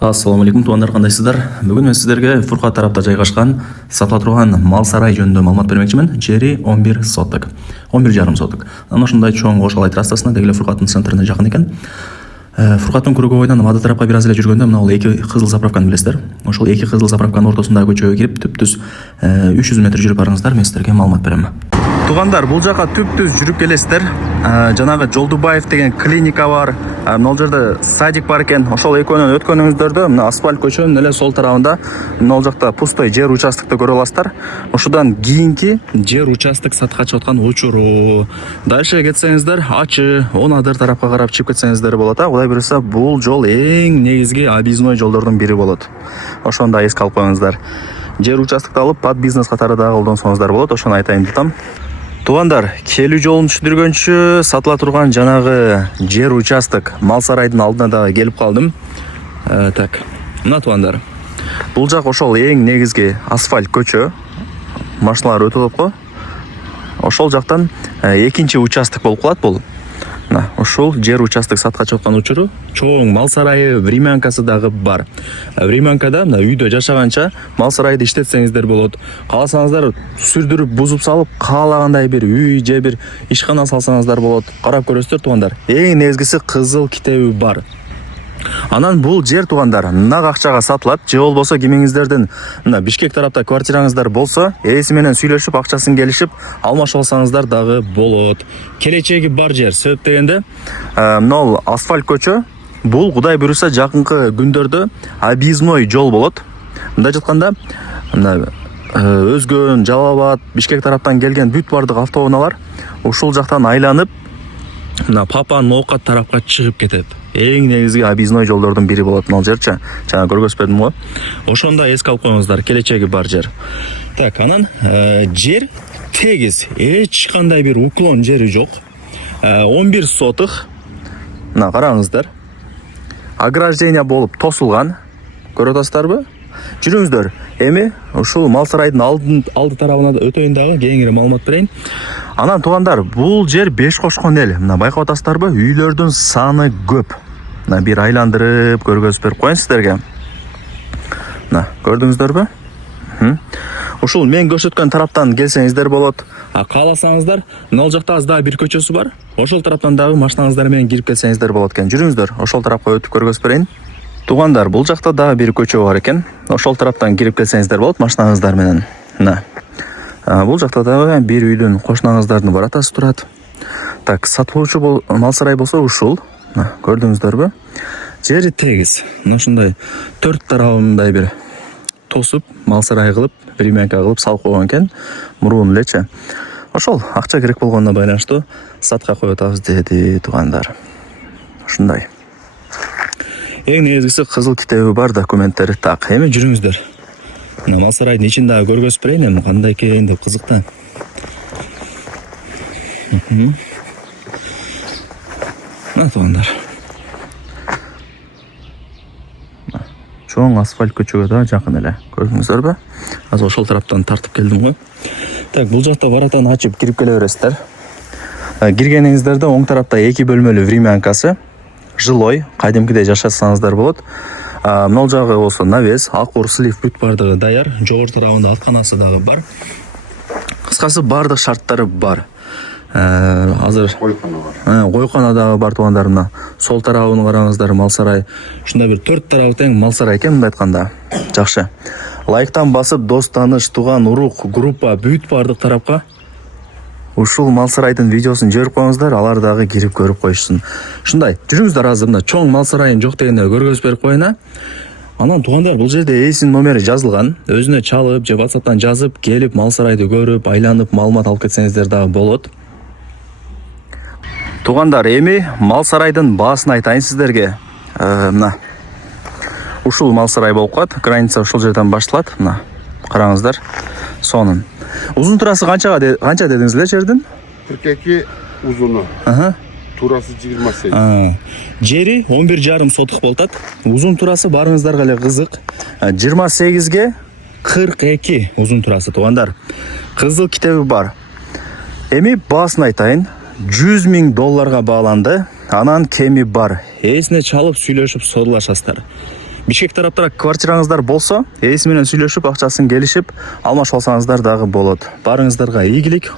Ассаламу алейкум, туугандар, кандайсыздар? Бүгүн мен сиздерге Фуркат тарапта жайгашкан сатыла турган мал сарай жөнүндө маалымат бермекчимин. Жери 11 соток. 11,5 соток. Анан ушундай чоң Ошалай трассасына дегеле Фуркаттын центрине жакын экен. Фуркаттын круговойдон Мада тарапка бир аз эле жүргөндө мына бул эки кызыл заправканы билесиздер. Ошол эки кызыл заправканын ортосундагы көчөгө кирип түп-түз 300 метр жүрүп барыңыздар, мен сиздерге маалымат берем. Туугандар, бул жака түп-түз жүрүп келесиздер. Жанагы Жолдубаев деген клиника бар. Мына жерде садик бар экен. Ошол экөөнөн өткөнүңүздөрдө мына асфальт көчөнүн эле сол тарабында мына жакта пустой жер участокты көрө аласыздар. Ошодан кийинки жер участок сатка чыгып аткан учуру. Дальше кетсеңиздер, ачы, Онадыр тарапка карап чыгып кетсеңиздер болот. Кудай буюрса, бул жол эң негизги объездной жолдордун бири болот. Ошону да эске алып коюңуздар. Жер участокты алып, под бизнес катары дагы колдонсоңуздар болот. Ошону айтайын десем. Туугандар, келүү жолун түштүргөнчү сатыла турган жанагы жер участок мал сарайдын алдына дагы келип калдым. Так, мына туугандар. Бул жак ошол эң негизги асфальт көчө. Машиналар өтүп атат го. Ошол жактан экинчи участок болуп калат бул. Мына, ошол жер участок сатка чыккан учуру чоң мал сарайы, времянкасы дагы бар. Времянкада мына үйдө жашаганча мал сарайды иштетсеңиздер болот. Кааласаңыздар сүрдүрүп, бузуп салып, каалагандай бир үй же бир ишкана салсаңыздар болот. Карап көрөсүздөр туугандар. Эң негизгиси кызыл китеби бар. Анан бул жер туугандар нак акчага сатылат. Же болбосо кимиңиздердин мына Бишкек тарапта квартираңыздар болсо, ээси менен сүйлөшүп, акчасын келишип алмашып алсаңыздар дагы болот. Келечеги бар жер. Себеп дегенде, мына асфальт көчө бул Кудай буюрса жакынкы күндөрдө объездной жол болот. Мындай жатканда мына Өзгөн, Жалал-Абад, Бишкек тараптан келген бүт бардык автоунаалар ушул жактан айланып мына Папа Ноокат тарапка чыгып кетет. Эң негизги объездной жолдордун бири болот мына жерчи. Жана көргөзбөдүм го. Ошондо эске алып коюңуздар, келечеги бар жер. Так, анан жер тегиз, эч кандай бир уклон жери жок. 11 сотых. Мына караңыздар. Ограждение болуп тосулган. Көрүп атасыздарбы? Жүрүңүздөр. Эми ушул мал сарайдын алды тарабына өтөйүн дагы кеңири маалымат берейин. Анан туугандар, бул жер 5 кошкон эл. Мына байкап атасыздарбы? Үйлөрдүн саны көп. Мына бир айландырып көргөзүп берип коеюн сиздерге. Мына, көрдүңүздөрбү? Ушул мен көрсөткөн тараптан келсеңиздер болот. Кааласаңыздар, мына жакта аз дагы бир көчөсү бар. Ошол тараптан дагы машинаңыздар менен кирип келсеңиздер болот экен. Жүрүңүздөр, ошол тарапка өтүп көргөзүп берейин. Туугандар, бул жакта дагы бир көчө бар экен. Ошол тараптан кирип келсеңиздер болот машинаңыздар менен. Мына. Бул жакта дагы бир үйдүн кошунаңыздардын баратасы турат. Так, сатылуучу мал сарай болсо ушул. Мына, көрдүңүздөрбү? Жери тегиз. Мына ушундай 4 тарабындай бир тосуп, мал сарай кылып, времянка кылып салып койгон экен. Мурун элечи. Ошол акча керек болгонуна байланыштуу сатка коюп атабыз деди туугандар. Ушундай. Эң негизгиси кызыл китеби бар документтери. Так, эми жүрүңүздөр. Мына мал сарайдын ичин дагы көргөзүп берейин, эми кандай экен деп кызыкта. Мына туугандар. Чоң асфальт көчөгө да жакын эле. Көрдүңүздөрбү? Азыр ошол тараптан тартып келдим го. Так, бул жакта баратаны ачып кирип келе бересиздер. Киргениңиздерде оң тарапта 2 бөлмөлүү времянкасы, жилой, кайдимкидей жашасаңыздар болот. Мына жагы болсо навес, акур, слив бүт бардыгы даяр. Жогору тарабында атканасы дагы бар. Кыскасы бардык шарттары бар. Азыр койкана дагы бар туугандар. Мына сол тарабын караңыздар, мал сарай. Ушундай бир 4 тарабы тең мал сарай экен мындай айтканда. Жакшы. Лайктан басып, дос таныш, туган, урук, группа бүт бардык тарапка ушул мал сарайдын видеосун жиберип коюңуздар, алар дагы кирип көрүп коюшсун. Ушундай, жүрүңүздөр азыр мына чоң мал сарайын жок дегенде көргөзүп берип коюна. Анан туугандар, бул жерде ээсинин номери жазылган. Өзүнө чалып же WhatsApp'тан жазып, келип мал сарайды көрүп, айланып, маалымат алып кетсеңиздер дагы болот. Туугандар, эми мал сарайдын баасын айтайын сиздерге. Мына ушул мал сарай болуп калат. Граница ушул жерден башталат. Мына караңыздар. Сонун. Узун турасы канча дедиңиз эле жердин? 42 узуну. Турасы 28. Жери 11,5 сотук болтат. Узун турасы барыңыздарга эле кызык. 28ге 42 узун турасы туугандар. Кызыл китеби бар. Эми баасын айтайын. $100,000 бааланды. Анан кеми бар. Эсине чалып сүйлөшүп содулашасыздар. Бишкек тараптара квартираңыздар болсо, ээси менен сүйлөшүп, акчасын келишип алмашып алсаңыздар дагы болот. Барыңыздарга ийгилик.